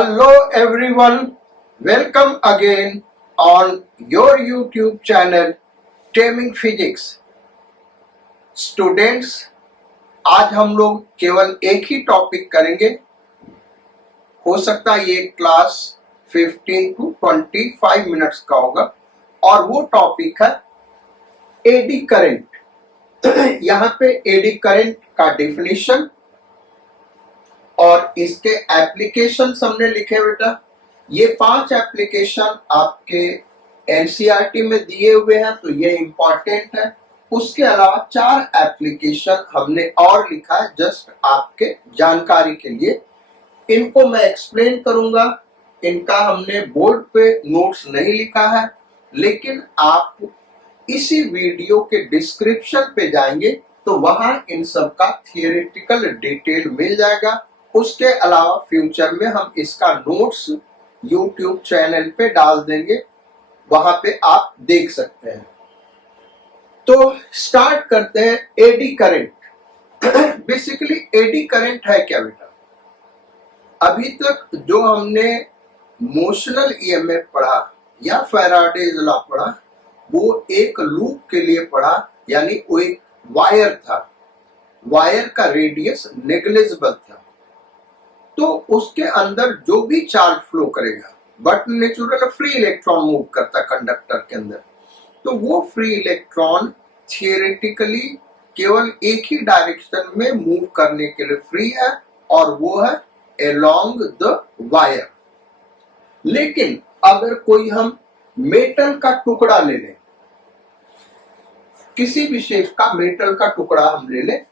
Hello everyone, welcome again on your YouTube channel Taming Physics. Students, आज हम लोग केवल एक ही टॉपिक करेंगे। हो सकता है ये क्लास 15 to 25 मिनट्स का होगा और वो टॉपिक है एडी करंट। यहाँ पे एडी करंट का डिफिनीशन और इसके एप्लीकेशन हमने लिखे बेटा। ये 5 एप्लीकेशन आपके एनसीईआरटी में दिए हुए हैं तो ये इंपॉर्टेंट है। उसके अलावा 4 एप्लीकेशन हमने और लिखा है जस्ट आपके जानकारी के लिए। इनको मैं एक्सप्लेन करूंगा। इनका हमने बोर्ड पे नोट्स नहीं लिखा है, लेकिन आप इसी वीडियो के डिस्क्रिप्शन पे जाएंगे तो वहां इन सब का थियोरेटिकल डिटेल मिल जाएगा। उसके अलावा फ्यूचर में हम इसका नोट्स यूट्यूब चैनल पे डाल देंगे, वहां पे आप देख सकते हैं। तो स्टार्ट करते हैं eddy current. Basically eddy current है क्या बेटा? अभी तक जो हमने मोशनल ईएमएफ पढ़ा या फैराडेज लॉ पढ़ा, वो एक लूप के लिए पढ़ा, यानी वो एक वायर था, वायर का रेडियस नेग्लिजिबल था। तो उसके अंदर जो भी चार्ज फ्लो करेगा, but natural free electron move करता कंडक्टर के अंदर, तो वो फ्री इलेक्ट्रॉन थियोरेटिकली केवल एक ही डायरेक्शन में मूव करने के लिए फ्री है और वो है अलोंग द वायर। लेकिन अगर कोई हम मेटल का टुकड़ा ले लें, किसी भी शेप का मेटल का टुकड़ा हम ले लें,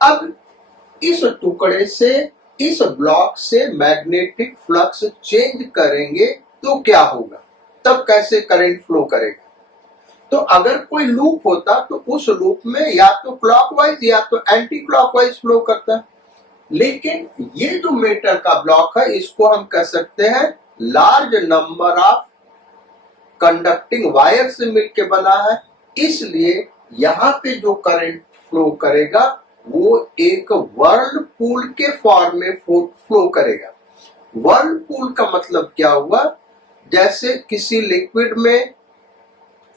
अब इस टुकड़े से, इस ब्लॉक से मैग्नेटिक फ्लक्स चेंज करेंगे तो क्या होगा, तब कैसे करंट फ्लो करेगा? तो अगर कोई लूप होता तो उस लूप में या तो क्लॉकवाइज या तो एंटी क्लॉकवाइज फ्लो करता है। लेकिन ये जो मेटल का ब्लॉक है, इसको हम कह सकते हैं large number of conducting wire से मिलकर बना है, इसलिए यहाँ पे जो करंट फ्लो करेगा वो एक वर्लपूल के फॉर्म में फ्लो करेगा। वर्लपूल का मतलब क्या हुआ? जैसे किसी लिक्विड में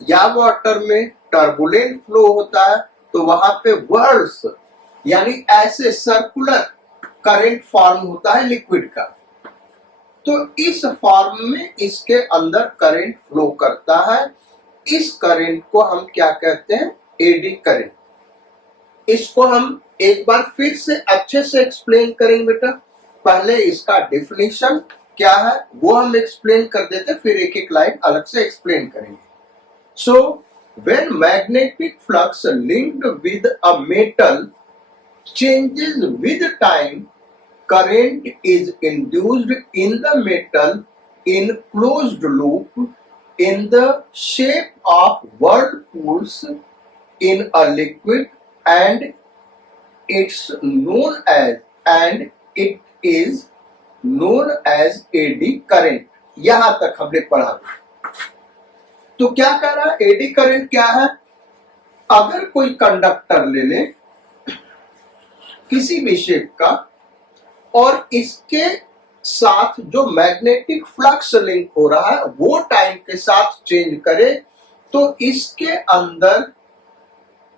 या वाटर में टर्बुलेंट फ्लो होता है तो वहां पे वर्ल्स यानी ऐसे सर्कुलर करंट फॉर्म होता है लिक्विड का। तो इस फॉर्म में इसके अंदर करंट फ्लो करता है। इस करंट को हम क्या कहते हैं? Eddy current. इसको हम एक बार फिर से अच्छे से एक्सप्लेन करेंगे बेटा। पहले इसका डिफिनीशन क्या है वो हम एक्सप्लेन कर देते, फिर एक एक लाइन अलग से एक्सप्लेन करेंगे। So when magnetic flux linked with a metal changes with time, current is induced in the metal in closed loop in the shape of whirlpools in a liquid, and it is known as eddy current. यहां तक हमने पढ़ा। तो क्या कह रहा है? Eddy current क्या है? अगर कोई कंडक्टर ले ले किसी भी शेप का और इसके साथ जो मैग्नेटिक फ्लक्स लिंक हो रहा है वो टाइम के साथ चेंज करे, तो इसके अंदर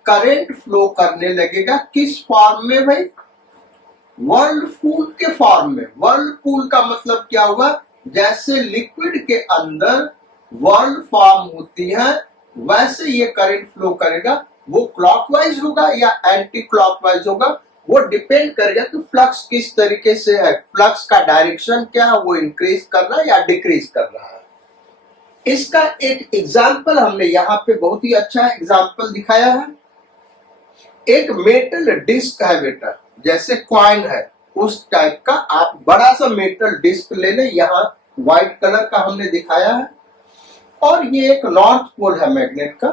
करंट फ्लो करने लगेगा। किस फॉर्म में भाई? वर्लपूल के फॉर्म में। वर्लपूल का मतलब क्या हुआ? जैसे लिक्विड के अंदर वर्ल फॉर्म होती है, वैसे ये करंट फ्लो करेगा। वो क्लॉकवाइज होगा या एंटी क्लॉकवाइज होगा, वो डिपेंड करेगा कि फ्लक्स किस तरीके से है, फ्लक्स का डायरेक्शन क्या है, वो इंक्रीज कर रहा है या डिक्रीज कर रहा है। इसका एक एग्जाम्पल हमने यहाँ पे बहुत ही अच्छा एग्जाम्पल दिखाया है। एक मेटल डिस्क है बेटा, जैसे कॉइन है उस टाइप का। आप बड़ा सा मेटल डिस्क ले लें, यहाँ व्हाइट कलर का हमने दिखाया है, और ये एक नॉर्थ पोल है मैग्नेट का,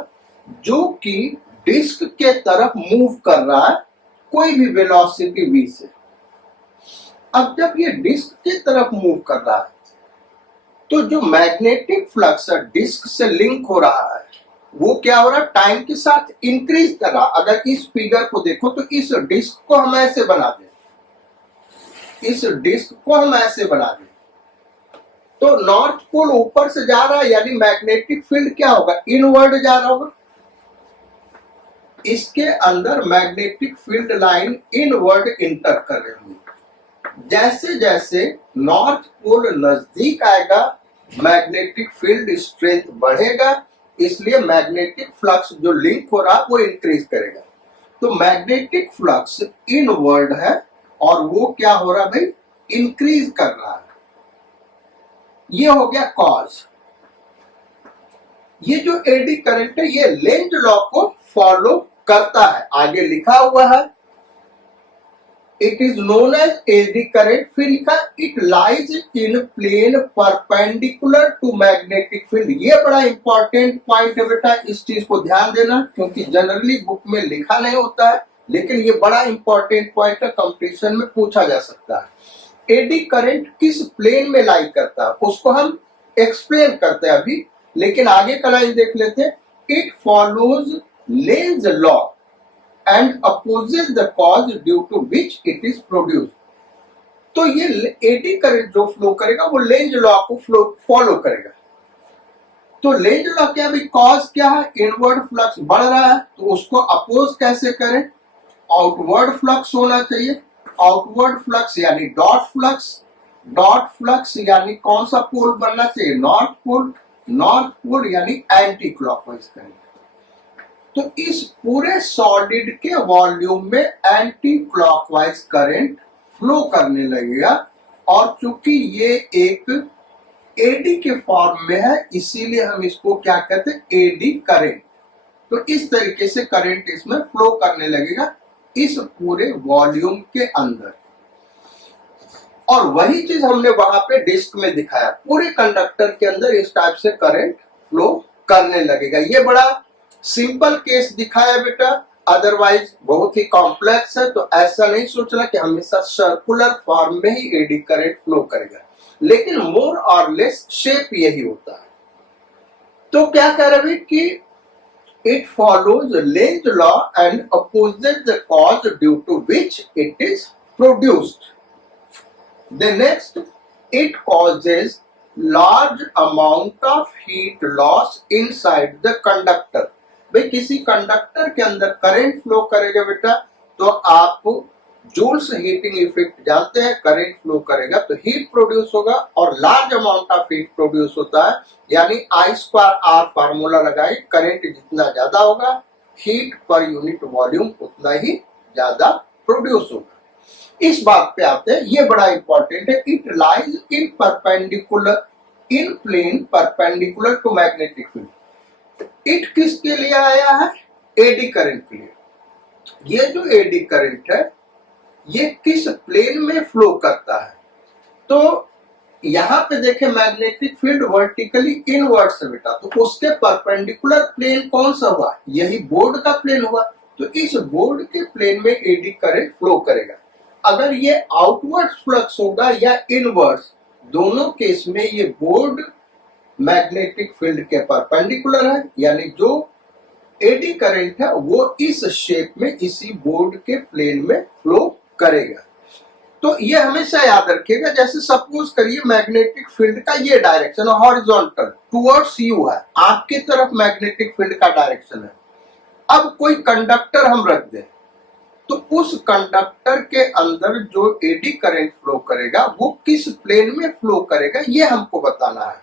जो कि डिस्क के तरफ मूव कर रहा है कोई भी वेलोसिटी v से। अब जब ये डिस्क की तरफ मूव कर रहा है तो जो मैग्नेटिक फ्लक्स डिस्क से लिंक हो रहा है वो क्या हो रहा है? टाइम के साथ इंक्रीज कर रहा। अगर इस फिगर को देखो तो इस डिस्क को हम ऐसे बना दें, इस डिस्क को हम ऐसे बना दें, तो नॉर्थ पोल ऊपर से जा रहा है यानी मैग्नेटिक फील्ड क्या होगा, इनवर्ड जा रहा होगा। इसके अंदर magnetic field line inward inter कर रही होगी। जैसे जैसे नॉर्थ पोल नजदीक आएगा मैग्नेटिक फील्ड स्ट्रेंथ बढ़ेगा, इसलिए मैग्नेटिक फ्लक्स जो लिंक हो रहा है वो इंक्रीज करेगा। तो मैग्नेटिक फ्लक्स इनवर्ड है और वो क्या हो रहा है भाई, इंक्रीज कर रहा है। ये हो गया कॉज। ये जो एडी करंट है ये लेंज लॉ को फॉलो करता है, आगे लिखा हुआ है it is known as eddy current. फिर लिखा it lies in plane perpendicular to magnetic field. ये बड़ा इंपॉर्टेंट पॉइंट है बेटा, इस चीज को ध्यान देना क्योंकि जनरली बुक में लिखा नहीं होता है, लेकिन ये बड़ा इंपॉर्टेंट पॉइंट है, कंपटीशन में पूछा जा सकता है। एडी करंट किस प्लेन में लाई करता है उसको हम एक्सप्लेन करते हैं अभी, लेकिन आगे का लाइन देख लेते हैं। It follows Lenz law and opposes the cause due to which it is produced। तो ये एडी करंट जो फ्लो करेगा वो लेंज लॉ को फॉलो करेगा। तो लेंज लॉ क्या भी, कॉज क्या है, इनवर्ड फ्लक्स बढ़ रहा है, तो उसको अपोज कैसे करें, आउटवर्ड फ्लक्स होना चाहिए। आउटवर्ड फ्लक्स यानी डॉट फ्लक्स, डॉट फ्लक्स यानी कौन सा पोल बनना चाहिए, नॉर्थ पोल, नॉर्थ पोल यानी एंटी क्लॉकवाइज करें। तो इस पूरे सॉलिड के वॉल्यूम में एंटी क्लॉकवाइज करंट फ्लो करने लगेगा, और चूंकि ये एक एडी के फॉर्म में है इसीलिए हम इसको क्या कहते हैं, एडी करंट। तो इस तरीके से करंट इसमें फ्लो करने लगेगा इस पूरे वॉल्यूम के अंदर, और वही चीज हमने वहां पे डिस्क में दिखाया, पूरे कंडक्टर के अंदर इस टाइप से करंट फ्लो करने लगेगा। ये बड़ा सिंपल केस दिखाया बेटा, अदरवाइज बहुत ही कॉम्प्लेक्स है, तो ऐसा नहीं सोचना कि हमेशा सर्कुलर फॉर्म में ही एडी करंट फ्लो करेगा, लेकिन मोर और लेस शेप यही होता है। तो क्या कह रहे कि it follows Lenz law and opposes the cause due to which it is produced. The next, it causes large amount of heat loss inside the conductor. भाई किसी कंडक्टर के अंदर करंट फ्लो करेगा बेटा, तो आप जूल्स हीटिंग इफेक्ट जानते हैं, करंट फ्लो करेगा तो हीट प्रोड्यूस होगा, और large amount of heat produce होता है, यानी I²R फार्मूला लगाए, करंट जितना ज्यादा होगा हीट पर यूनिट वॉल्यूम उतना ही ज्यादा प्रोड्यूस होगा। इस बात पे आते हैं, ये बड़ा इंपॉर्टेंट है। It lies in perpendicular, in plane perpendicular to magnetic field. It किसके लिए आया है, एडी करंट के लिए। ये जो एडी करंट है ये किस प्लेन में फ्लो करता है, तो यहां पे देखें मैग्नेटिक फील्ड वर्टिकली इनवर्ड से बेटा, तो उसके परपेंडिकुलर प्लेन कौन सा हुआ, यही बोर्ड का प्लेन हुआ, तो इस बोर्ड के प्लेन में एडी करंट फ्लो करेगा। अगर ये आउटवर्ड फ्लक्स होगा या इनवर्ड, दोनों केस में ये बोर्ड मैग्नेटिक फील्ड के परपेंडिकुलर है, यानी जो एडी करंट है वो इस शेप में इसी बोर्ड के प्लेन में फ्लो करेगा। तो ये हमेशा याद रखिएगा, जैसे सपोज करिए मैग्नेटिक फील्ड का ये डायरेक्शन हॉरिजॉन्टल टुवर्ड्स यू है, आपकी तरफ मैग्नेटिक फील्ड का डायरेक्शन है। अब कोई कंडक्टर हम रख दें, तो उस कंडक्टर के अंदर जो एडी करंट फ्लो करेगा वो किस प्लेन में फ्लो करेगा ये हमको बताना है।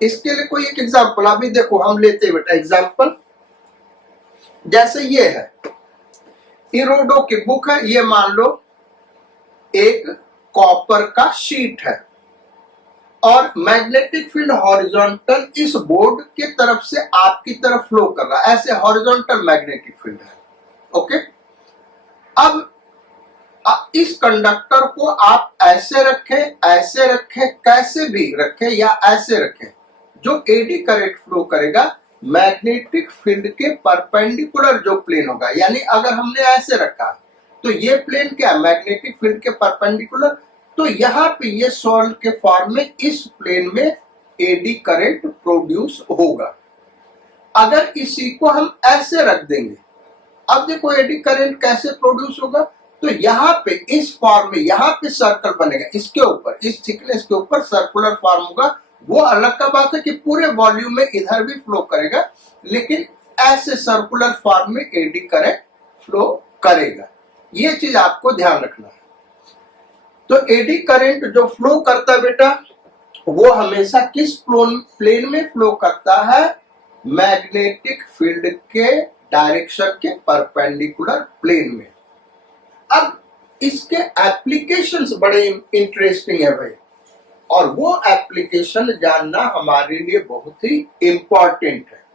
इसके लिए कोई एक एग्जांपल अभी देखो हम लेते हैं बेटा एग्जांपल, जैसे ये है इरोडो की बुक है, ये मान लो एक कॉपर का शीट है और मैग्नेटिक फील्ड हॉरिजॉन्टल इस बोर्ड के तरफ से आपकी तरफ फ्लो कर रहा है, ऐसे हॉरिजॉन्टल मैग्नेटिक फील्ड है। ओके, अब इस कंडक्टर को आप ऐसे रखें, कैसे भी रखें या ऐसे रखें, जो एडी करंट फ्लो करेगा मैग्नेटिक फील्ड के परपेंडिकुलर जो प्लेन होगा, यानी अगर हमने ऐसे रखा तो ये प्लेन क्या है, मैग्नेटिक फील्ड के परपेंडिकुलर, तो यहाँ पे ये सॉल्व के फॉर्म में इस प्लेन में एडी करंट प्रोड्यूस होगा। अगर इसी को हम ऐसे रख देंगे, अब देखो एडी करंट कैसे प्रोड्यूस होगा, तो यहाँ पे इस फॉर्म में यहाँ पे सर्कल बनेगा, इसके ऊपर, इस थिकनेस के ऊपर सर्कुलर फॉर्म होगा। वो अलग का बात है कि पूरे वॉल्यूम में इधर भी फ्लो करेगा, लेकिन ऐसे सर्कुलर फॉर्म में एडी करंट फ्लो करेगा। ये चीज आपको ध्यान रखना है। तो एडी करंट जो फ्लो करता है बेटा, वो हमेशा किस प्लेन में फ्लो करता है? मैग्नेटिक फील्ड के डायरेक्शन के परपेंडिकुलर प्लेन में। अब इसके एप्लीकेशंस बड़े इंटरेस्टिंग है भाई, और वो एप्लीकेशन जानना हमारे लिए बहुत ही इंपॉर्टेंट है।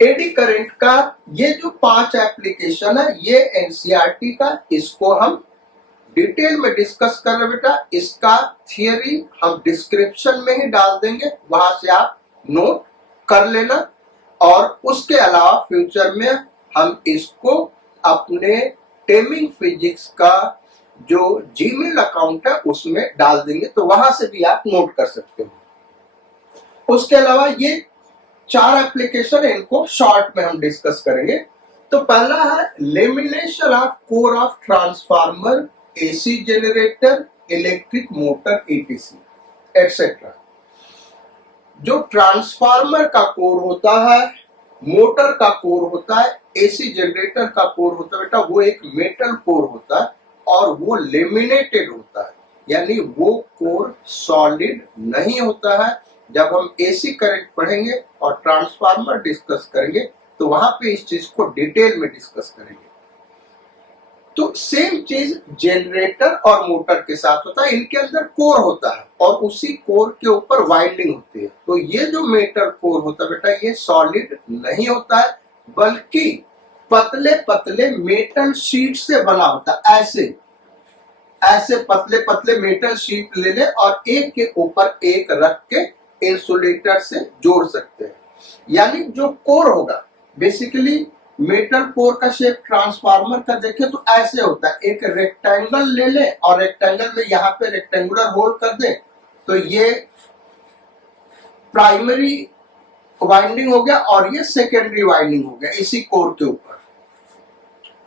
एडी करंट का ये जो 5 एप्लीकेशन है, ये एनसीईआरटी का, इसको हम डिटेल में डिस्कस कर रहे बेटा। इसका थियरी हम डिस्क्रिप्शन में ही डाल देंगे, वहां से आप नोट कर लेना। और उसके अलावा फ्यूचर में हम इसको अपने टेमिंग फिजिक्स का जो जीमेल अकाउंट है उसमें डाल देंगे, तो वहां से भी आप नोट कर सकते हो। उसके अलावा ये 4 एप्लीकेशन है, इनको शॉर्ट में हम डिस्कस करेंगे। तो पहला है lamination of core of transformer, AC generator, electric motor, etc etcetera. जो ट्रांसफार्मर का कोर होता है, मोटर का कोर होता है, एसी जनरेटर का कोर होता है बेटा, वो एक मेटल कोर होता है और वो लेमिनेटेड होता है, यानी वो कोर सॉलिड नहीं होता है। जब हम एसी करंट पढ़ेंगे और ट्रांसफार्मर डिस्कस करेंगे तो वहां पे इस चीज को डिटेल में डिस्कस करेंगे। तो सेम चीज जनरेटर और मोटर के साथ होता है, इनके अंदर कोर होता है और उसी कोर के ऊपर वाइंडिंग होती है। तो ये जो मेटल कोर होता है बेटा, ये सॉलिड नहीं होता है, बल्कि पतले पतले मेटल शीट से बना होता है। ऐसे ऐसे पतले पतले मेटल शीट ले ले और एक के ऊपर एक रख के इंसुलेटर से जोड़ सकते हैं। यानी जो कोर होगा, बेसिकली मेटल कोर का शेप ट्रांसफार्मर का देखें तो ऐसे होता है। एक रेक्टेंगल ले ले और रेक्टेंगल में यहाँ पे रेक्टेंगुलर होल कर दे, तो ये प्राइमरी वाइंडिंग हो गया और ये सेकेंडरी वाइंडिंग हो गया इसी कोर के ऊपर।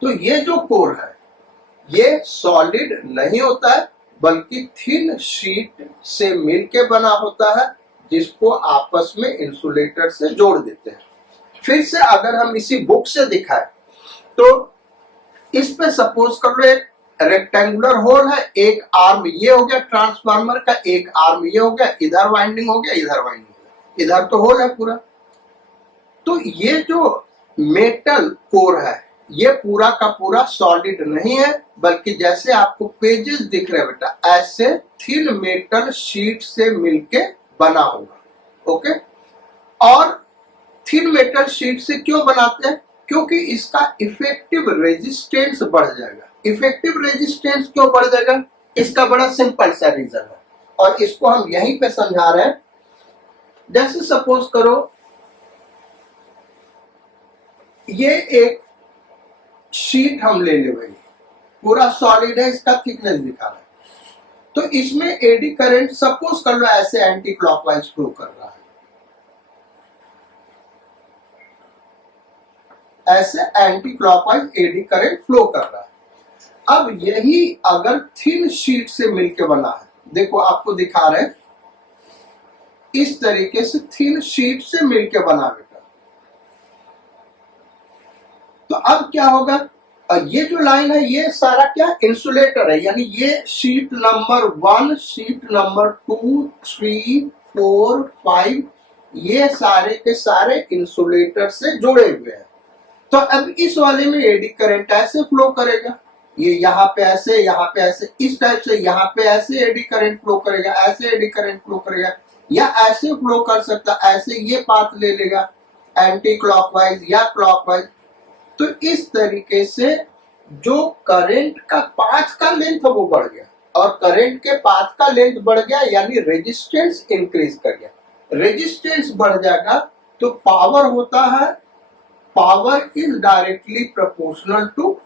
तो ये जो कोर है ये सॉलिड नहीं होता है, बल्कि थिन शीट से मिलके बना होता है, जिसको आपस में इंसुलेटर से जोड़ देते हैं। फिर से अगर हम इसी बुक से दिखाएं तो इस पे सपोज कर लो एक रेक्टेंगुलर होल है, एक आर्म ये हो गया ट्रांसफार्मर का, एक आर्म ये हो गया, इधर वाइंडिंग हो गया, इधर वाइंडिंग हो गया, इधर तो होल है पूरा। तो ये जो मेटल कोर है ये पूरा का पूरा सॉलिड नहीं है, बल्कि जैसे आपको पेजेस दिख रहे हैं बेटा, ऐसे थिन मेटल शीट से मिलके बना होगा। ओके, और थिन मेटल शीट से क्यों बनाते हैं? क्योंकि इसका इफेक्टिव रेजिस्टेंस बढ़ जाएगा। इफेक्टिव रेजिस्टेंस क्यों बढ़ जाएगा? इसका बड़ा सिंपल सा रीजन है और इसको हम यहीं पे समझा रहे हैं। जैसे सपोज करो ये एक शीट हम ले ले भाई, पूरा सॉलिड है, इसका थिकनेस दिखा रहा है, तो इसमें एडी करंट सपोज कर लो ऐसे एंटी क्लॉकवाइज फ्लो कर रहा है, ऐसे anti clockwise eddy current flow कर रहा है। अब यही अगर थिन शीट से मिलके बना है, देखो आपको दिखा रहे हैं, इस तरीके से थिन शीट से मिलके बना बेटा, तो अब क्या होगा? ये जो लाइन है ये सारा क्या इंसुलेटर है, यानी ये शीट नंबर 1, शीट नंबर 2, 3, 4, 5 ये सारे के सारे इंसुलेटर से जुड़े हुए हैं। तो अब इस वाले में एडी करंट ऐसे फ्लो करेगा, ये यहाँ पे ऐसे, यहाँ पे ऐसे, इस टाइप से यहाँ पे ऐसे एडी करंट फ्लो करेगा, ऐसे एडी करंट फ्लो करेगा, या ऐसे फ्लो कर सकता, ऐसे ये पाथ ले लेगा एंटी क्लॉकवाइज या क्लॉकवाइज। तो इस तरीके से जो करंट का पाथ का लेंथ वो बढ़ गया, और करंट के पाथ का लेंथ बढ़ गया यानी रेजिस्टेंस इंक्रीज कर गया। रेजिस्टेंस बढ़ जाएगा तो पावर होता है, power is directly proportional to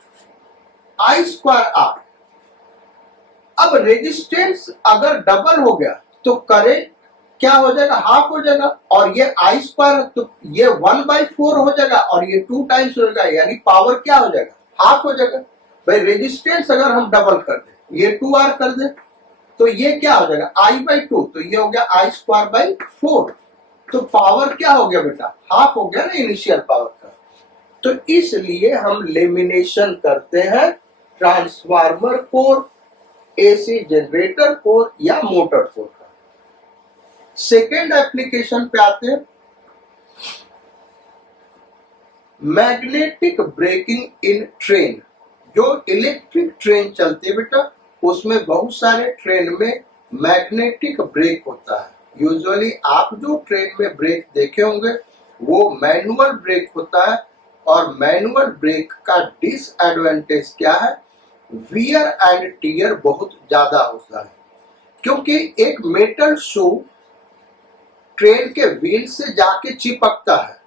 I square R. अब रेजिस्टेंस अगर डबल हो गया तो करंट क्या हो जाएगा? हाफ हो जाएगा, और ये आई स्क्वायर तो ये 1/4 हो जाएगा और ये 2 टाइम्स हो जाएगा, यानी पावर क्या हो जाएगा? हाफ हो जाएगा। भाई रेजिस्टेंस अगर हम डबल कर दें, ये 2R कर दें, तो ये क्या हो जाएगा I/2, तो ये हो गया I²/4। तो पावर क्या हो गया बेटा, हाफ हो गया ना इनिशियल पावर का। तो इसलिए हम लेमिनेशन करते हैं transformer core, AC generator core या मोटर कोर का। सेकेंड एप्लीकेशन पे आते हैं, मैग्नेटिक ब्रेकिंग इन ट्रेन। जो इलेक्ट्रिक ट्रेन चलती है बेटा, उसमें बहुत सारे ट्रेन में मैग्नेटिक ब्रेक होता है। यूजुअली आप जो ट्रेन में ब्रेक देखे होंगे वो मैनुअल ब्रेक होता है, और मैनुअल ब्रेक का डिसएडवांटेज क्या है, वियर एंड टियर बहुत ज्यादा होता है, क्योंकि एक मेटल शू ट्रेन के व्हील से जाके चिपकता है,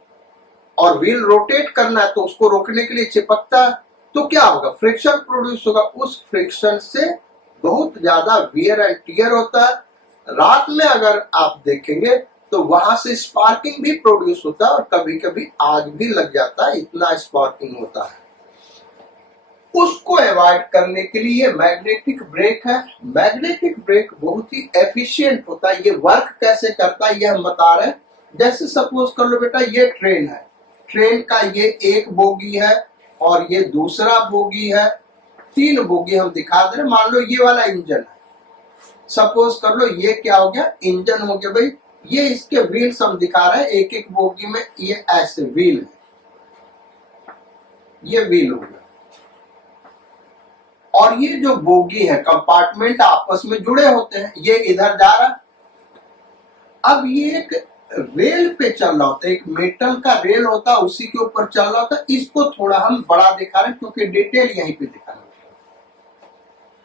और व्हील रोटेट करना है तो उसको रोकने के लिए चिपकता है, तो क्या होगा, फ्रिक्शन प्रोड्यूस होगा। उस फ्रिक्शन से बहुत ज्यादा वियर एंड टियर होता है। रात में अगर आप देखेंगे तो वहां से स्पार्किंग भी प्रोड्यूस होता है, और कभी कभी आग भी लग जाता है, इतना स्पार्किंग होता है। उसको अवॉइड करने के लिए मैग्नेटिक ब्रेक है। मैग्नेटिक ब्रेक बहुत ही एफिशिएंट होता है। ये वर्क कैसे करता है ये हम बता रहे हैं। जैसे सपोज कर लो बेटा, ये ट्रेन है, ट्रेन का ये एक बोगी है और ये दूसरा बोगी है, 3 बोगी हम दिखा दे रहे। मान लो ये वाला इंजन है, सपोज कर लो ये क्या हो गया, इंजन हो गया भाई। ये इसके व्हील्स हम दिखा रहे हैं, एक एक बोगी में ये ऐसे व्हील है, ये व्हील हो गया, और ये जो बोगी है, कंपार्टमेंट आपस में जुड़े होते हैं, ये इधर जा रहा है। अब ये एक रेल पे चल रहा होता है, एक मेटल का रेल होता है, उसी के ऊपर चल रहा होता है। इसको थोड़ा हम बड़ा दिखा रहे हैं क्योंकि डिटेल यहीं पे दिखा रहे हैं।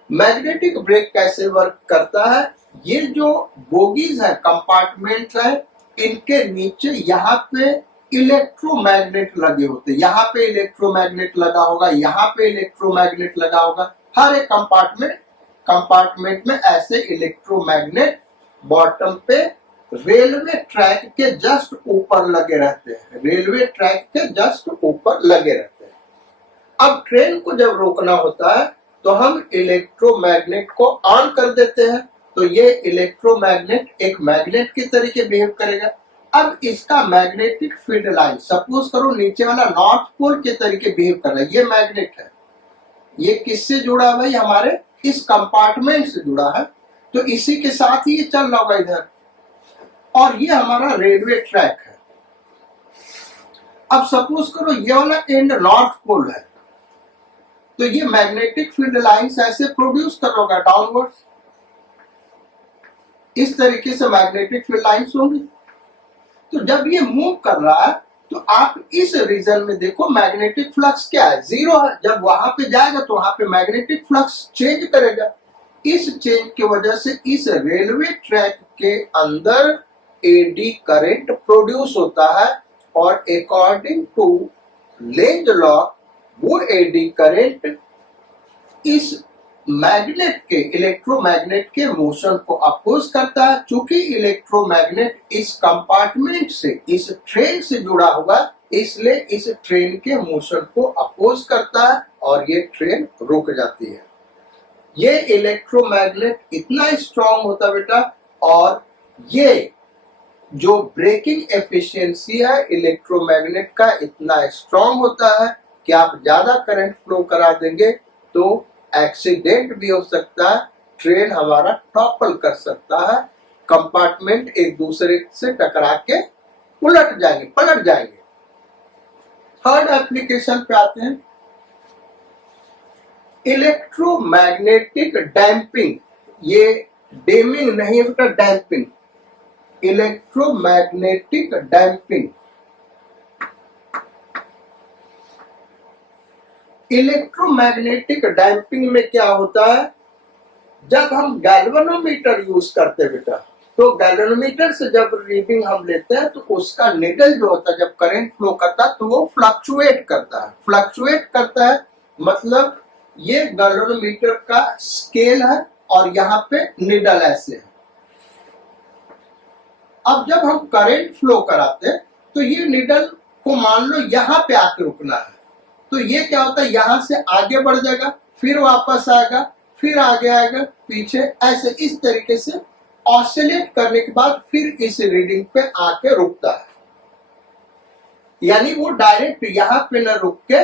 मैग्नेटिक ब्रेक कैसे वर्क करता है, ये जो बोगीज है, कंपार्टमेंट है, इनके नीचे यहाँ पे इलेक्ट्रोमैग्नेट लगे होते हैं। यहाँ पे इलेक्ट्रोमैग्नेट लगा होगा, यहाँ पे इलेक्ट्रोमैग्नेट लगा होगा। हर एक कंपार्टमेंट में ऐसे इलेक्ट्रोमैग्नेट बॉटम पे रेलवे ट्रैक के जस्ट ऊपर लगे रहते हैं, रेलवे ट्रैक के जस्ट ऊपर लगे रहते हैं। अब ट्रेन को जब रोकना होता है तो हम इलेक्ट्रोमैग्नेट को ऑन कर देते हैं, तो ये इलेक्ट्रोमैग्नेट एक मैग्नेट की तरीके बिहेव करेगा। अब इसका मैग्नेटिक फील्ड लाइन, सपोज करो नीचे वाला नॉर्थ पोल के तरीके बिहेव कर रहा है, ये मैग्नेट है। ये किससे जुड़ा है, हमारे इस कंपार्टमेंट से जुड़ा है, तो इसी के साथ ही ये चल रहा होगा इधर, और ये हमारा रेलवे ट्रैक है। अब सपोज करो ये वाला एंड नॉर्थ पोल है, तो ये मैग्नेटिक फील्ड लाइंस ऐसे प्रोड्यूस कर रहा होगा डाउनवर्ड, इस तरीके से मैग्नेटिक फील्ड लाइंस होंगी। तो जब ये मूव कर रहा है तो आप इस रीजन में देखो मैग्नेटिक फ्लक्स क्या है, 0 है। जब वहां पे जाएगा तो वहां पे मैग्नेटिक फ्लक्स चेंज करेगा। इस चेंज की वजह से इस रेलवे ट्रैक के अंदर एडी करंट प्रोड्यूस होता है, और अकॉर्डिंग टू लेंज लॉ वो एडी करंट इस मैग्नेट के, इलेक्ट्रोमैग्नेट के मोशन को अपोज करता है। चूंकि इलेक्ट्रोमैग्नेट इस कंपार्टमेंट से, इस ट्रेन से जुड़ा हुआ, इसलिए इस ट्रेन के मोशन को अपोज करता है और ये ट्रेन रुक जाती है। ये इलेक्ट्रोमैग्नेट इतना स्ट्रांग होता बेटा, और ये जो ब्रेकिंग एफिशिएंसी है इलेक्ट्रोमैग्नेट का इतना स्ट्रांग होता है कि आप ज्यादा करंट फ्लो करा देंगे तो एक्सीडेंट भी हो सकता है, ट्रेन हमारा टॉपल कर सकता है, कंपार्टमेंट एक दूसरे से टकरा के उलट जाएंगे, पलट जाएंगे। थर्ड एप्लीकेशन पे आते हैं, इलेक्ट्रोमैग्नेटिक डैम्पिंग। ये डेमिंग नहीं है, damping, electromagnetic damping. Electromagnetic damping में क्या होता है, जब हम गैल्वेनोमीटर यूज करते हैं बेटा, तो गैल्वेनोमीटर से जब रीडिंग हम लेते हैं तो उसका निडल जो होता है, जब करंट फ्लो करता है तो वो फ्लक्चुएट करता है। फ्लक्चुएट करता है मतलब ये गैल्वेनोमीटर का स्केल है और यहाँ पे निडल ऐसे है। अब जब हम करंट फ्लो कराते हैं तो ये निडल को मान लो यहाँ पे आके रुकना है, तो ये क्या होता है, यहां से आगे बढ़ जाएगा, फिर वापस आएगा, फिर आगे आएगा, पीछे, ऐसे इस तरीके से ऑसिलेट करने के बाद फिर इस रीडिंग पे आके रुकता है। यानी वो डायरेक्ट यहाँ पे न रुक के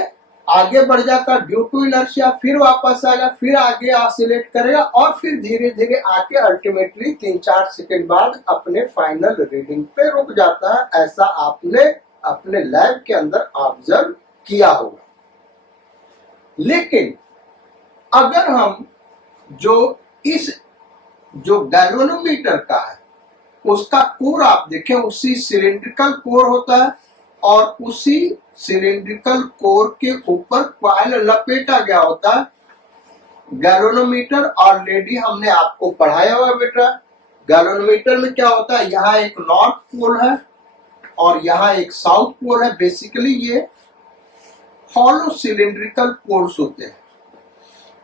आगे बढ़ जाता ड्यू टू इनर्शिया, फिर वापस आएगा, फिर आगे ऑसिलेट करेगा और फिर धीरे धीरे आके अल्टीमेटली 3-4 सेकंड बाद अपने फाइनल रीडिंग पे रुक जाता है। ऐसा आपने अपने लैब के अंदर ऑब्जर्व किया होगा। लेकिन अगर हम जो गैल्वेनोमीटर का है उसका कोर आप देखें, उसी सिलिंड्रिकल कोर होता है और उसी सिलिंड्रिकल कोर के ऊपर कॉइल लपेटा गया होता है। गैल्वेनोमीटर ऑलरेडी हमने आपको पढ़ाया हुआ बेटा। गैल्वेनोमीटर में क्या होता है, यहाँ एक नॉर्थ पोल है और यहाँ एक साउथ पोल है। बेसिकली ये हॉलो सिलिंड्रिकल पोल्स होते हैं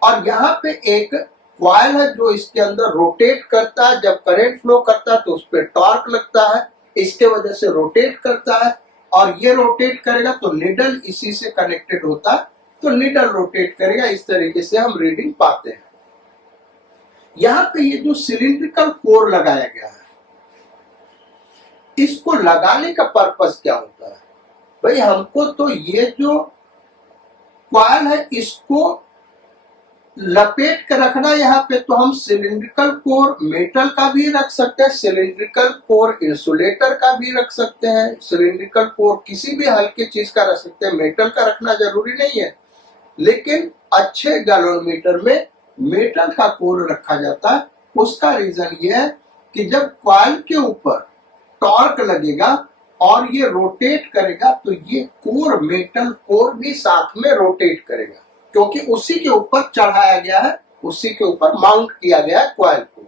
और यहाँ पे एक कॉइल है जो इसके अंदर रोटेट करता है। जब करंट फ्लो करता है तो उस पर टॉर्क लगता है, इसके वजह से रोटेट करता है और ये रोटेट करेगा तो निडल इसी से कनेक्टेड होता है, तो निडल रोटेट करेगा। इस तरीके से हम रीडिंग पाते हैं। यहाँ पे ये जो सिलिंड्रिकल कोर लगाया गया है, इसको लगाने का पर्पस क्या होता है भाई? हमको तो ये जो कॉइल है इसको लपेट कर रखना यहाँ पे, तो हम सिलिंड्रिकल कोर मेटल का भी रख सकते हैं, सिलिंड्रिकल कोर इंसुलेटर का भी रख सकते हैं, सिलिंड्रिकल कोर किसी भी हल्के चीज का रख सकते हैं, मेटल का रखना जरूरी नहीं है। लेकिन अच्छे गैल्वेनोमीटर में मेटल का कोर रखा जाता है। उसका रीजन ये है कि जब कॉइल के ऊपर टॉर्क लगेगा और ये रोटेट करेगा तो ये कोर, मेटल कोर भी साथ में रोटेट करेगा, क्योंकि उसी के ऊपर चढ़ाया गया है, उसी के ऊपर माउंट किया गया है कॉइल को।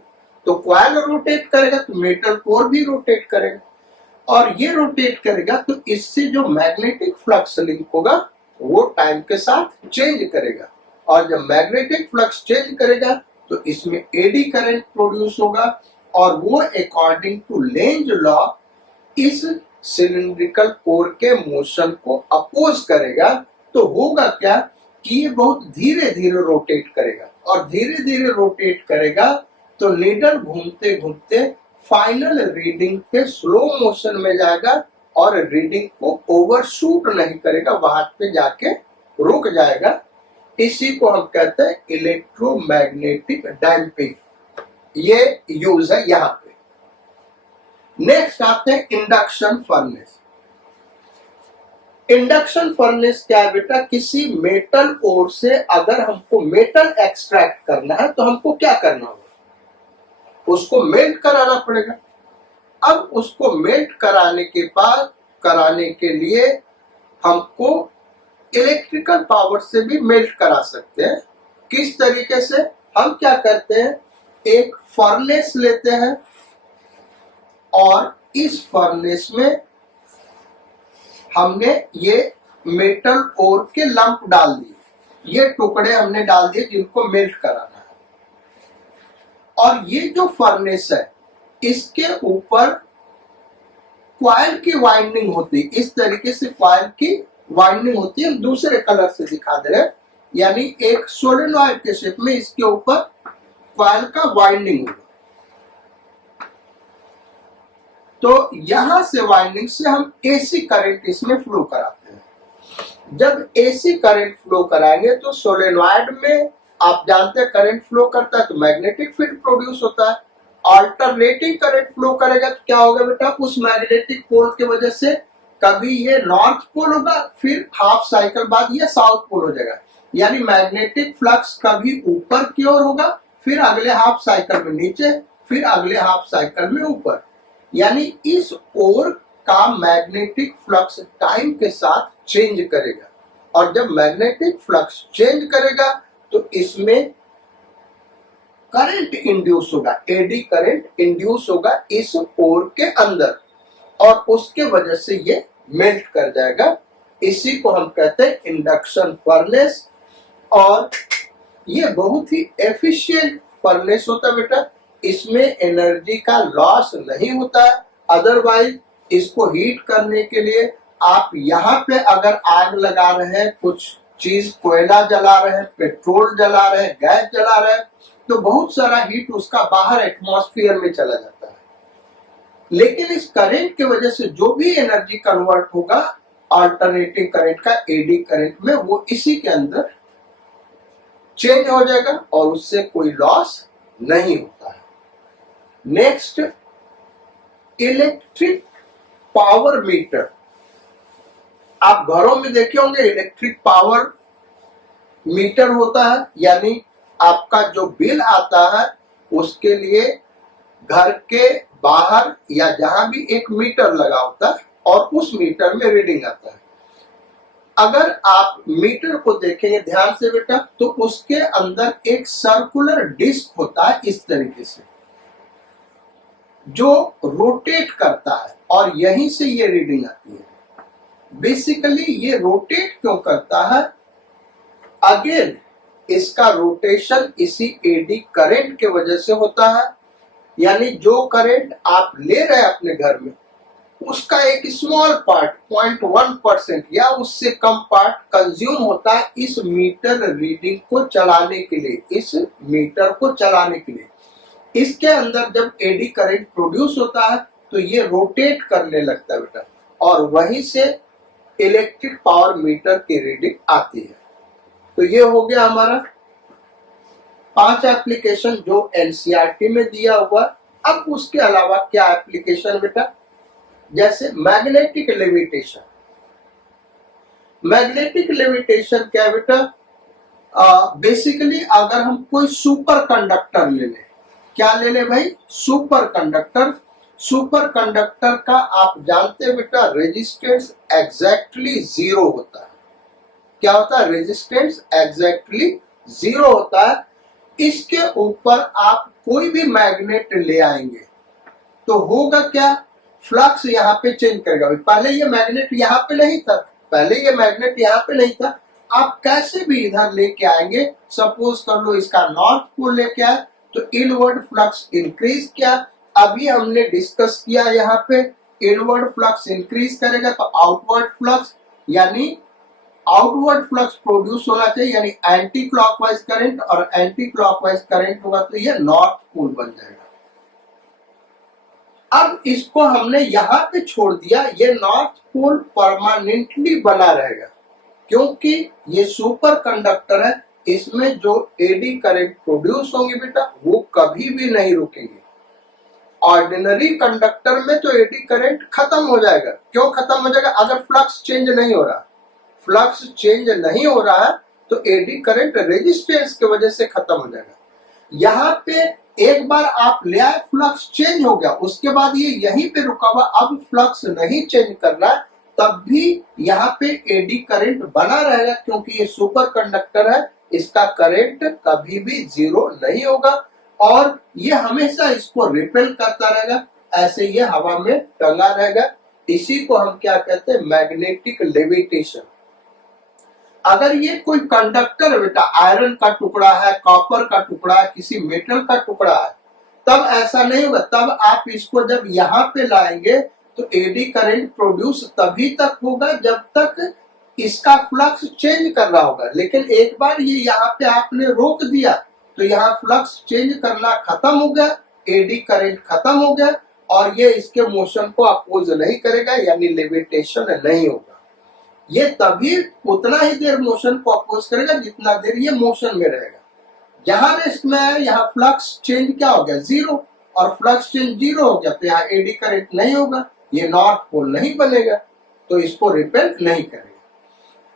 तो कॉइल रोटेट करेगा तो मेटल कोर भी रोटेट करेगा और ये रोटेट करेगा तो इससे जो मैग्नेटिक फ्लक्स लिंक होगा वो टाइम के साथ चेंज करेगा और जब मैग्नेटिक फ्लक्स चेंज करेगा तो इसमें एडी करंट प्रोड्यूस होगा और वो अकॉर्डिंग टू लेंज लॉ इस सिलिंड्रिकल कोर के मोशन को अपोज करेगा। तो होगा क्या कि ये बहुत धीरे धीरे रोटेट करेगा और धीरे धीरे रोटेट करेगा तो नीडल घूमते घूमते फाइनल रीडिंग पे स्लो मोशन में जाएगा और रीडिंग को ओवरशूट नहीं करेगा, वहां पे जाके रुक जाएगा। इसी को हम कहते हैं इलेक्ट्रोमैग्नेटिक डैम्पिंग। ये यूज है यहाँ पे। नेक्स्ट आते हैं इंडक्शन फर्नेस। इंडक्शन फर्नेस क्या है बेटा? किसी मेटल ओर से अगर हमको मेटल एक्सट्रैक्ट करना है तो हमको क्या करना होगा? उसको मेल्ट कराना पड़ेगा। अब उसको मेल्ट कराने के लिए हमको इलेक्ट्रिकल पावर से भी मेल्ट करा सकते हैं। किस तरीके से? हम क्या करते हैं, एक फर्नेस लेते हैं और इस फर्नेस में हमने ये मेटल ओर के लंप डाल दिए, ये टुकड़े हमने डाल दिए जिनको मेल्ट कराना है। और ये जो फर्नेस है इसके ऊपर कॉइल की वाइंडिंग होती है। इस तरीके से कॉइल की वाइंडिंग होती है। हम दूसरे कलर से दिखा दे रहे हैं, यानी एक सोलेनॉइड के शेप में इसके ऊपर कॉइल का वाइंडिंग होगा। तो यहां से वाइंडिंग से हम एसी करंट इसमें फ्लो कराते हैं। जब एसी करंट फ्लो कराएंगे तो सोलेनॉइड में आप जानते हैं करंट फ्लो करता है तो मैग्नेटिक फील्ड प्रोड्यूस होता है। अल्टरनेटिंग करंट फ्लो करेगा तो क्या होगा बेटा? उस मैग्नेटिक पोल की वजह से कभी ये नॉर्थ पोल होगा, फिर हाफ साइकिल बाद ये साउथ पोल हो जाएगा। यानी मैग्नेटिक फ्लक्स कभी ऊपर की ओर होगा, फिर अगले हाफ साइकिल में नीचे, फिर अगले हाफ साइकिल में ऊपर। यानी इस ओर का मैग्नेटिक फ्लक्स टाइम के साथ चेंज करेगा और जब मैग्नेटिक फ्लक्स चेंज करेगा तो इसमें करंट इंड्यूस होगा, एडी करंट इंड्यूस होगा इस ओर के अंदर और उसके वजह से ये मेल्ट कर जाएगा। इसी को हम कहते हैं इंडक्शन फर्नेस। और ये बहुत ही एफिशिएंट फर्नेस होता है बेटा। इसमें एनर्जी का लॉस नहीं होता है। अदरवाइज इसको हीट करने के लिए आप यहाँ पे अगर आग लगा रहे हैं कुछ चीज कोयला जला रहे हैं, पेट्रोल जला रहे हैं, गैस जला रहे हैं, तो बहुत सारा हीट उसका बाहर एटमॉस्फेयर में चला जाता है। लेकिन इस करंट की वजह से जो भी एनर्जी कन्वर्ट होगा अल्टरनेटिंग करंट का एडी करंट में, वो इसी के अंदर चेंज हो जाएगा और उससे कोई लॉस नहीं होता है। Next, electric power meter. आप घरों में देखे होंगे इलेक्ट्रिक पावर मीटर होता है, यानी आपका जो बिल आता है उसके लिए घर के बाहर या जहां भी एक मीटर लगा होता है और उस मीटर में रीडिंग आता है। अगर आप मीटर को देखेंगे ध्यान से बेटा, तो उसके अंदर एक सर्कुलर डिस्क होता है इस तरीके से, जो रोटेट करता है और यहीं से ये रीडिंग आती है। बेसिकली ये रोटेट क्यों करता है? अगेन इसका रोटेशन इसी एडी करंट के वजह से होता है, यानी जो करंट आप ले रहे हैं अपने घर में उसका एक स्मॉल पार्ट 0.1% या उससे कम पार्ट कंज्यूम होता है इस मीटर रीडिंग को चलाने के लिए, इस मीटर को चलाने के लिए। इसके अंदर जब एडी करंट प्रोड्यूस होता है तो ये रोटेट करने लगता है बेटा, और वहीं से इलेक्ट्रिक पावर मीटर की रीडिंग आती है। तो ये हो गया हमारा 5 एप्लीकेशन जो एनसीईआरटी में दिया हुआ। अब उसके अलावा क्या एप्लीकेशन बेटा? जैसे मैग्नेटिक लेविटेशन। मैग्नेटिक लेविटेशन क्या बेटा? बेसिकली अगर हम कोई सुपर कंडक्टर ले लें, क्या ले लें भाई? Super conductor. सुपर कंडक्टर का आप जानते हैं बेटा रेजिस्टेंस एग्जैक्टली 0 होता है। क्या होता है? रेजिस्टेंस एग्जैक्टली 0 होता है। इसके ऊपर आप कोई भी मैग्नेट ले आएंगे तो होगा क्या? फ्लक्स यहाँ पे चेंज करेगा। पहले ये मैग्नेट यहाँ पे नहीं था, पहले ये मैग्नेट यहाँ पे नहीं था, आप कैसे भी इधर लेके आएंगे, सपोज कर लो इसका नॉर्थ पोल लेके आए तो इनवर्ड फ्लक्स इंक्रीज किया। अभी हमने डिस्कस किया यहाँ पे इनवर्ड फ्लक्स इंक्रीज करेगा तो आउटवर्ड फ्लक्स, यानी आउटवर्ड फ्लक्स प्रोड्यूस होना चाहिए, यानी एंटी क्लॉकवाइज करंट, और एंटी क्लॉकवाइज करंट होगा तो ये नॉर्थ पोल बन जाएगा। अब इसको हमने यहाँ पे छोड़ दिया, ये नॉर्थ पोल परमानेंटली बना रहेगा क्योंकि ये सुपर कंडक्टर है। इसमें जो एडी करंट प्रोड्यूस होंगे बेटा वो कभी भी नहीं रुकेंगे। ऑर्डिनरी कंडक्टर में तो एडी करंट खत्म हो जाएगा। क्यों खत्म हो जाएगा? अगर फ्लक्स चेंज नहीं हो रहा, फ्लक्स चेंज नहीं हो रहा है तो एडी करंट रेजिस्टेंस की वजह से खत्म हो जाएगा। यहाँ पे एक बार आप ले आए, फ्लक्स चेंज हो गया, उसके बाद ये यहीं पे रुका हुआ, अब फ्लक्स नहीं चेंज कर रहा है, तब भी यहाँ पे एडी करंट बना रहेगा क्योंकि ये सुपर कंडक्टर है, इसका करंट कभी भी 0 नहीं होगा और ये हमेशा इसको रिपेल करता रहेगा, ऐसे ये हवा में टंगा रहेगा। इसी को हम क्या कहते हैं? Magnetic levitation. अगर ये कोई कंडक्टर है बेटा, आयरन का टुकड़ा है, कॉपर का टुकड़ा है, किसी मेटल का टुकड़ा है, तब ऐसा नहीं होगा। तब आप इसको जब यहाँ पे लाएंगे तो एडी करंट प्रोड्यूस तभी तक होगा जब तक इसका फ्लक्स चेंज कर रहा होगा। लेकिन एक बार ये यहाँ पे आपने रोक दिया तो यहाँ फ्लक्स चेंज करना खत्म हो गया, एडी करंट खत्म हो गया और ये इसके मोशन को अपोज नहीं करेगा, यानी लेविटेशन नहीं होगा। ये तभी उतना ही देर मोशन को अपोज करेगा जितना देर ये मोशन में रहेगा। जहां रेस्ट में है यहाँ फ्लक्स चेंज क्या हो गया? 0, और फ्लक्स चेंज 0 हो गया तो यहाँ एडी करंट नहीं होगा, ये नॉर्थ पोल नहीं बनेगा, तो इसको रिपेल नहीं करेगा।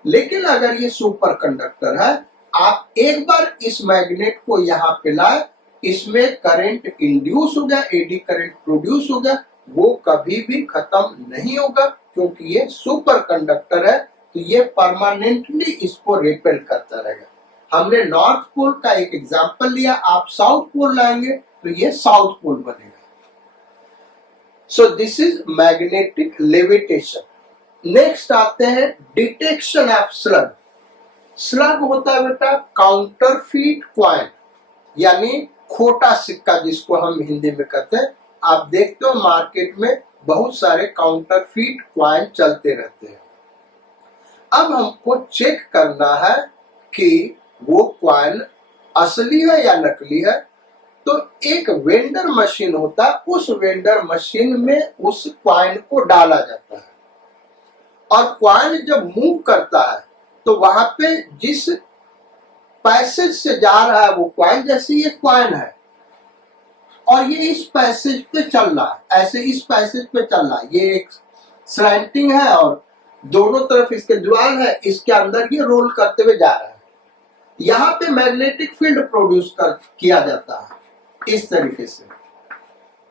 लेकिन अगर ये सुपर कंडक्टर है, आप एक बार इस मैग्नेट को यहाँ पे लाए, इसमें करंट इंड्यूस हो गया, एडी करंट प्रोड्यूस हो गया, वो कभी भी खत्म नहीं होगा क्योंकि ये सुपर कंडक्टर है, तो ये परमानेंटली इसको रिपेल करता रहेगा। हमने नॉर्थ पोल का एक एग्जांपल लिया, आप साउथ पोल लाएंगे तो ये साउथ पोल बनेगा। So this is magnetic levitation. Next आते हैं डिटेक्शन ऑफ स्लग। स्लग होता है बेटा काउंटरफीट कॉइन, यानी खोटा सिक्का जिसको हम हिंदी में कहते हैं। आप देखते हो मार्केट में बहुत सारे काउंटरफीट कॉइन चलते रहते हैं। अब हमको चेक करना है कि वो कॉइन असली है या नकली है। तो एक वेंडर मशीन होता है, उस वेंडर मशीन में उस कॉइन को डाला जाता है और कॉइन जब मूव करता है तो वहां पे जिस पैसेज से जा रहा है वो कॉइन, जैसे ये कॉइन है और ये इस पैसेज पे चल रहा है, ऐसे इस पैसेज पे चल रहा है, ये एक स्लैंटिंग है और दोनों तरफ इसके ज्वाल है, इसके अंदर ये रोल करते हुए जा रहा है। यहाँ पे मैग्नेटिक फील्ड प्रोड्यूस किया जाता है इस तरीके से।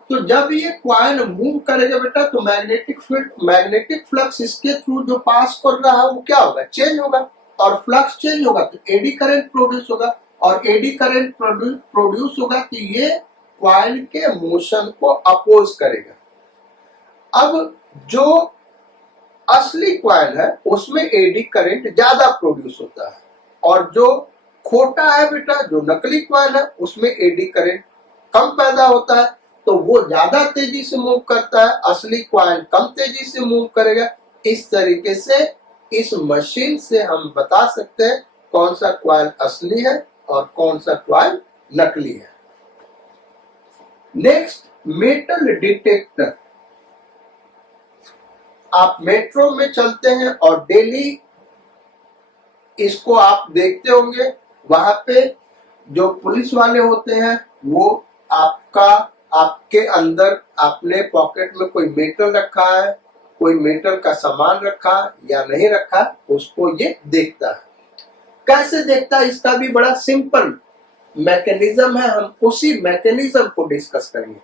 तो जब ये कॉइन मूव करेगा बेटा तो मैग्नेटिक फ्लक्स इसके थ्रू जो पास कर रहा है वो क्या होगा, चेंज होगा, और फ्लक्स चेंज होगा तो एडी करंट प्रोड्यूस होगा, और एडी करंट प्रोड्यूस होगा तो ये कॉइन के मोशन को अपोज करेगा। अब जो असली कॉइन है उसमें एडी करंट ज्यादा प्रोड्यूस होता है, और जो खोटा है बेटा, जो नकली कॉइन है, उसमें एडी करंट कम पैदा होता है, तो वो ज्यादा तेजी से मूव करता है, असली कॉइन कम तेजी से मूव करेगा। इस तरीके से इस मशीन से हम बता सकते हैं कौन सा कॉइन असली है और कौन सा कॉइन नकली है। Next, metal detector. आप मेट्रो में चलते हैं और डेली इसको आप देखते होंगे, वहां पे जो पुलिस वाले होते हैं वो आपके अंदर अपने पॉकेट में कोई मेटल रखा है, कोई मेटल का सामान रखा या नहीं रखा, उसको ये देखता है। कैसे देखता है, इसका भी बड़ा सिंपल मैकेनिज्म है, हम उसी मैकेनिज्म को डिस्कस करेंगे।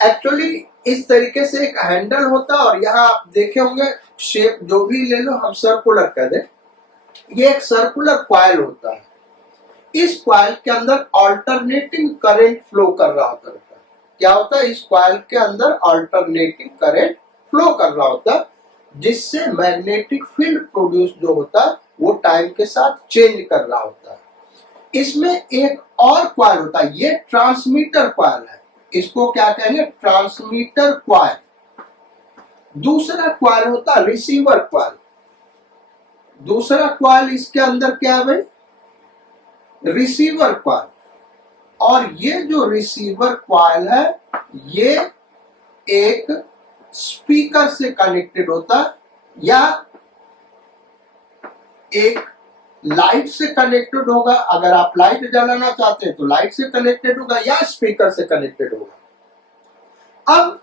एक्चुअली इस तरीके से एक हैंडल होता है और यहाँ आप देखे होंगे, शेप जो भी ले लो, हम सर्कुलर कह दें, ये एक सर्कुलर कॉइल होता है। इस कॉइल के अंदर अल्टरनेटिंग करंट फ्लो कर रहा होता है। क्या होता है, इस कॉइल के अंदर अल्टरनेटिंग करंट फ्लो कर रहा होता है, जिससे मैग्नेटिक फील्ड प्रोड्यूस जो होता है वो टाइम के साथ चेंज कर रहा होता है। इसमें एक और कॉइल होता है, ये ट्रांसमीटर कॉइल है, इसको क्या कहेंगे, ट्रांसमीटर कॉइल। दूसरा कॉइल होता है रिसीवर कॉइल। दूसरा कॉइल इसके अंदर क्या है भाई, रिसीवर कॉइल। और ये जो रिसीवर कॉइल है ये एक स्पीकर से कनेक्टेड होता है, या एक लाइट से कनेक्टेड होगा। अगर आप लाइट जलाना चाहते हैं तो लाइट से कनेक्टेड होगा या स्पीकर से कनेक्टेड होगा। अब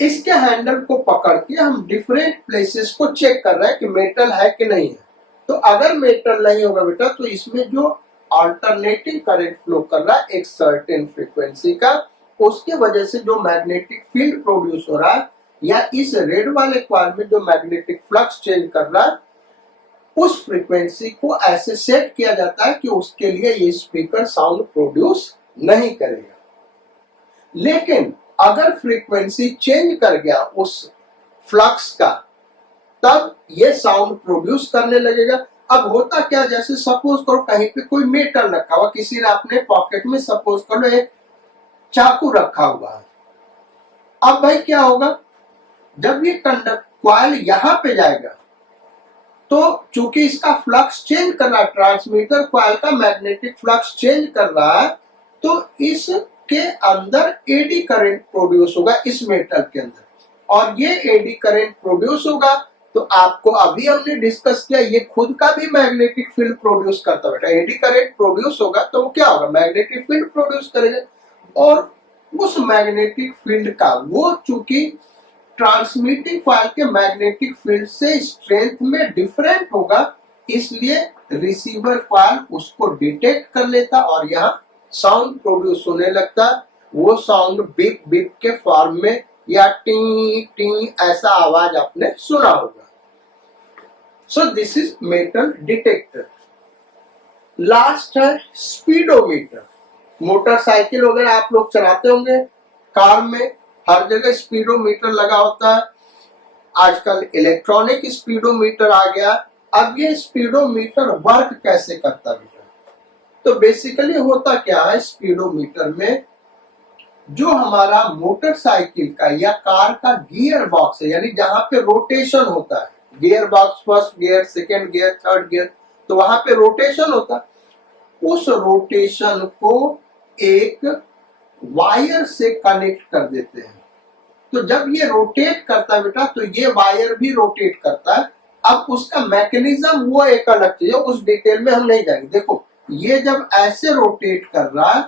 इसके हैंडल को पकड़ के हम डिफरेंट प्लेसेस को चेक कर रहे हैं कि मेटल है कि नहीं है। तो अगर मेटल नहीं होगा बेटा तो इसमें जो अल्टरनेटिंग करंट फ्लो कर रहा है एक सर्टेन फ्रीक्वेंसी का, उसके वजह से जो मैग्नेटिक फील्ड प्रोड्यूस हो रहा है, या इस रेड वाले कॉइल में जो मैग्नेटिक फ्लक्स चेंज कर रहा है, उस फ्रीक्वेंसी को ऐसे सेट किया जाता है कि उसके लिए ये स्पीकर साउंड प्रोड्यूस नहीं करेगा। लेकिन अगर फ्रीक्वेंसी चेंज कर गया उस फ्लक्स का, तब ये साउंड प्रोड्यूस करने लगेगा। अब होता क्या, जैसे सपोज करो कहीं पे कोई मेटल रखा हुआ, किसी ने अपने पॉकेट में सपोज करो एक चाकू रखा हुआ है। अब भाई क्या होगा, जब ये कॉइल यहां पे जाएगा तो चूंकि इसका फ्लक्स चेंज कर रहा है, ट्रांसमीटर कॉइल का मैग्नेटिक फ्लक्स चेंज कर रहा है, तो इसके अंदर एडी करंट प्रोड्यूस होगा इस मेटल के अंदर, और ये एडी करंट प्रोड्यूस होगा तो आपको अभी हमने डिस्कस किया, ये खुद का भी मैग्नेटिक फील्ड प्रोड्यूस करता बेटा। एडी करंट प्रोड्यूस होगा तो वो क्या होगा, मैग्नेटिक फील्ड प्रोड्यूस करेगा, और उस मैग्नेटिक फील्ड का वो चूंकि ट्रांसमिटिंग कॉइल के मैग्नेटिक फील्ड से स्ट्रेंथ में डिफरेंट होगा, इसलिए रिसीवर कॉइल उसको डिटेक्ट कर लेता और यहाँ साउंड प्रोड्यूस होने लगता। वो साउंड बिप बिप के फॉर्म में या टी टी ऐसा आवाज आपने सुना होगा। So this is metal detector. Last है स्पीडोमीटर। मोटरसाइकिल वगैरह आप लोग चलाते होंगे, कार में हर जगह स्पीडोमीटर लगा होता है। आजकल इलेक्ट्रॉनिक स्पीडोमीटर आ गया। अब ये स्पीडोमीटर वर्क कैसे करता है बेटा, तो बेसिकली होता क्या है, स्पीडोमीटर में जो हमारा मोटरसाइकिल का या कार का गियर बॉक्स है, यानी जहां पे रोटेशन होता है, gear box first gear, second gear, third gear, तो वहां पे रोटेशन होता है। उस रोटेशन को एक वायर से कनेक्ट कर देते हैं। तो जब ये रोटेट करता है बेटा, तो ये वायर भी रोटेट करता है। अब उसका मैकेनिज्म वो एक अलग चीज है, उस डिटेल में हम नहीं जाएंगे। देखो, ये जब ऐसे रोटेट कर रहा है,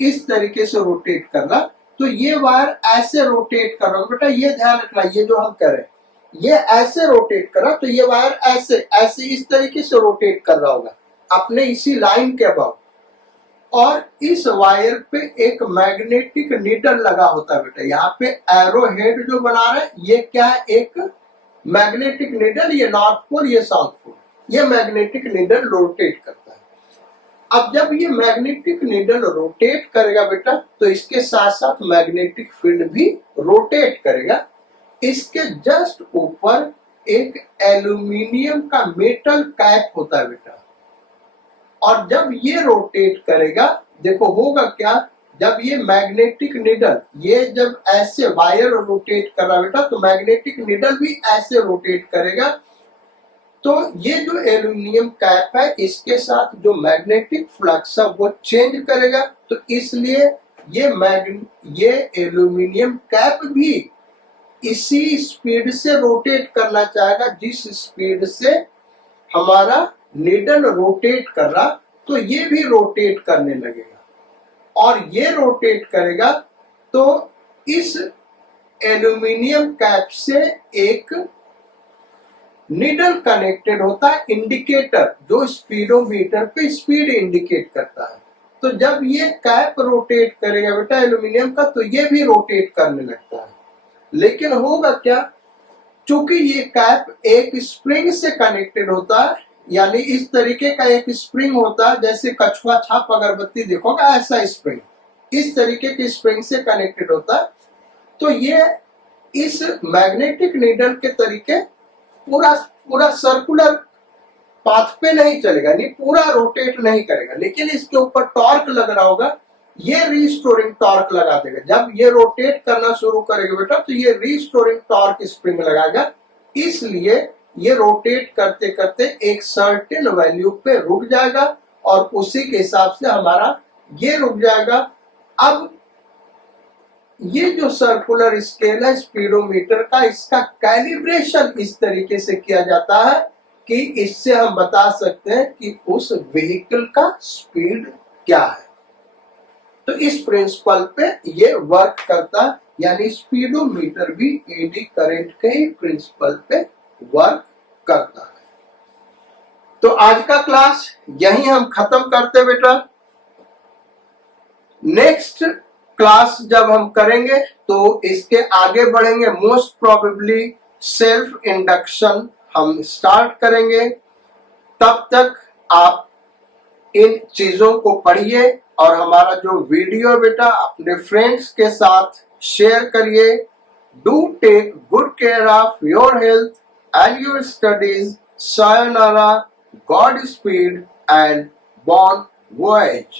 इस तरीके से रोटेट कर रहा, तो ये वायर ऐसे रोटेट कर रहा है बेटा, ये ध्यान रखना, ये जो हम कर रहे हैं, ये ऐसे रोटेट कर रहा, तो ये वायर ऐसे ऐसे इस तरीके से रोटेट कर रहा होगा अपने इसी लाइन के अबाउट। और इस वायर पे एक मैग्नेटिक नीडल लगा होता है बेटा। यहाँ पे एरो हेड जो बना रहा है, ये क्या है, एक मैग्नेटिक नीडल, ये नॉर्थ पोल, ये साउथ पोल, ये मैग्नेटिक नीडल रोटेट करता है। अब जब ये मैग्नेटिक नीडल रोटेट करेगा बेटा, तो इसके साथ साथ मैग्नेटिक फील्ड भी रोटेट करेगा। इसके जस्ट ऊपर एक एल्यूमिनियम का मेटल कैप होता है बेटा। और जब ये रोटेट करेगा, देखो होगा क्या, जब ये मैग्नेटिक नीडल, ये जब ऐसे वायर रोटेट कर रहा बेटा, तो मैग्नेटिक नीडल भी ऐसे रोटेट करेगा। तो ये जो एल्यूमिनियम कैप है, इसके साथ जो मैग्नेटिक फ्लक्स है वो चेंज करेगा। तो इसलिए ये एल्यूमिनियम कैप भी इसी स्पीड से रोटेट करना चाहेगा जिस स्पीड से हमारा नीडल रोटेट कर रहा, तो ये भी रोटेट करने लगेगा। और ये रोटेट करेगा तो इस एल्यूमिनियम कैप से एक नीडल कनेक्टेड होता है, इंडिकेटर, जो स्पीडोमीटर पे स्पीड इंडिकेट करता है। तो जब ये कैप रोटेट करेगा बेटा एल्यूमिनियम का, तो ये भी रोटेट करने लगता है। लेकिन होगा क्या, चूंकि ये कैप एक स्प्रिंग से कनेक्टेड होता है, यानी इस तरीके का एक स्प्रिंग होता है, जैसे कछुआ छाप अगरबत्ती देखोगा, ऐसा स्प्रिंग, इस तरीके के स्प्रिंग से कनेक्टेड होता है। तो ये इस मैग्नेटिक नीडल के तरीके पूरा सर्कुलर पाथ पे नहीं चलेगा, नहीं पूरा रोटेट नहीं करेगा, लेकिन इसके ऊपर टॉर्क लग रहा होगा, ये रीस्टोरिंग टॉर्क लगा देगा। जब ये रोटेट करना शुरू करेगा बेटा, तो ये रीस्टोरिंग टॉर्क स्प्रिंग लगाएगा। इसलिए ये रोटेट करते करते एक सर्टेन वैल्यू पे रुक जाएगा और उसी के हिसाब से हमारा ये रुक जाएगा। अब ये जो सर्कुलर स्केल है स्पीडोमीटर का, इसका कैलिब्रेशन इस तरीके से किया जाता है कि इससे हम बता सकते हैं कि उस व्हीकल का स्पीड क्या है। तो इस प्रिंसिपल पे ये वर्क करता है, यानी स्पीडोमीटर भी एडी करंट के ही प्रिंसिपल पे वर्क करता है। तो आज का क्लास यही हम खत्म करते बेटा। नेक्स्ट क्लास जब हम करेंगे तो इसके आगे बढ़ेंगे, मोस्ट प्रोबेबली सेल्फ इंडक्शन हम स्टार्ट करेंगे। तब तक आप इन चीजों को पढ़िए और हमारा जो वीडियो बेटा अपने फ्रेंड्स के साथ शेयर करिए। Do take good care of your health and your studies. Sayonara, Godspeed and bon voyage.